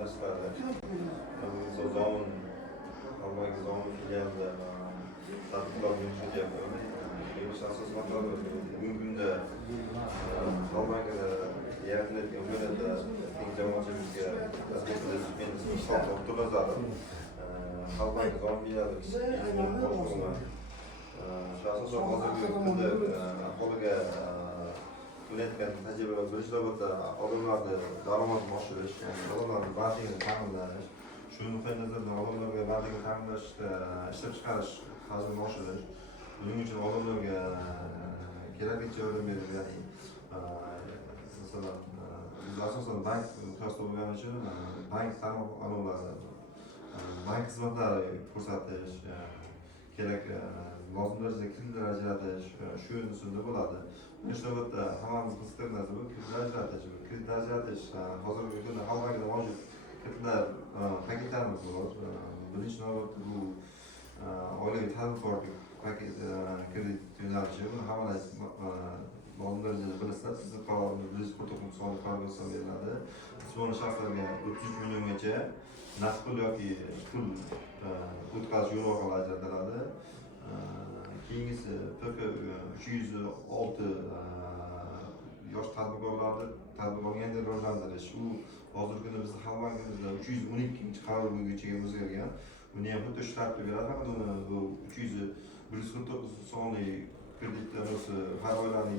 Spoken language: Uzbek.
narslarni zaman almak zaman filialda tadqiqot yurityapman. Benim asos maqsadim bugungi kunda almak yaratilayotgan o'yinlarda keng jamoatchilikka men hisob to'lazadim. Almak zaman filiali boshqaruman. Shu asosan hozirgi kunda aholiga qilayotgan tajriba va bilishlarda odamlarni daromadini oshirish, odamlarni bandligini ta'minlash, shu nuqtai nazardan odamlarga bandligini ta'minlashda ishlab chiqarish hajmini oshirish, buning uchun odamlarga keraklicha yordam berib, ya'ni masalan biz asosan bank miqyosida bo'lgani uchun bank tarmoq aloqalari, bank xizmatlari ko'rsatish, kerak lozim darajada kreditlar ajratish shu usulda bo'ladi. Birinchi navbatda hammamiz qiziqgan narsa bu kreditlar ajratish. Hozirgi kunda hammaga mavjud kreditlar paketlarimiz bor. Birinchi navbatda bu oilaviy tadbirkorlik paket kredit yo'nalishi. Buni hammalar lozim darajada bilasizlar. Sizni qarorimiz protokol soliq qarorgohida beriladi. Jismoniy shaxslarga 33 milliongacha naqd pul yoki pul o'tkazish yo'l orqali ajratiladi. Keyingisi 306 yosh tadbirkorlarni tadbirkorlikni rivojlantirish. U hozirgi kunda bizning xalq bankimizda 312-qaror bo'yicha o'zgargan. Buni ham xuddi shu tartibda beradi. Faqat uni bu 149 sonli kreditlar har oilaning